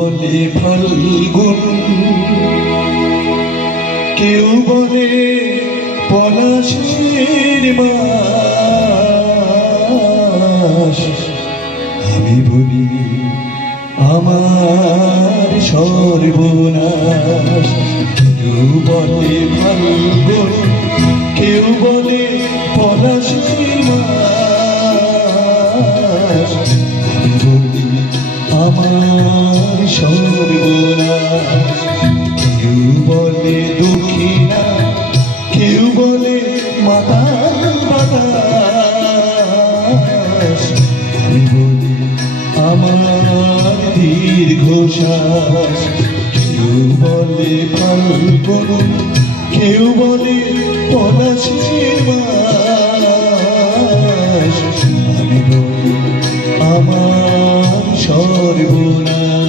বলে ফাল্গুন, কেউ বলে পলাশের মাস, আমি বলি আমার সর্বনাশ। কেউ বলে ফাল্গুন, কেউ বলে পলাশের মাস, আমি বলি আমার সর্বনাশ। কেউ বলে দক্ষিণা, কেউ বলে মাতাল বাতাস, আমি বলি আমার দীর্ঘশ্বাস। কেউ বলে ফাল্গুন, কেউ বলে পলাশের মাস, আমি বলি আমার সর্বনাশ।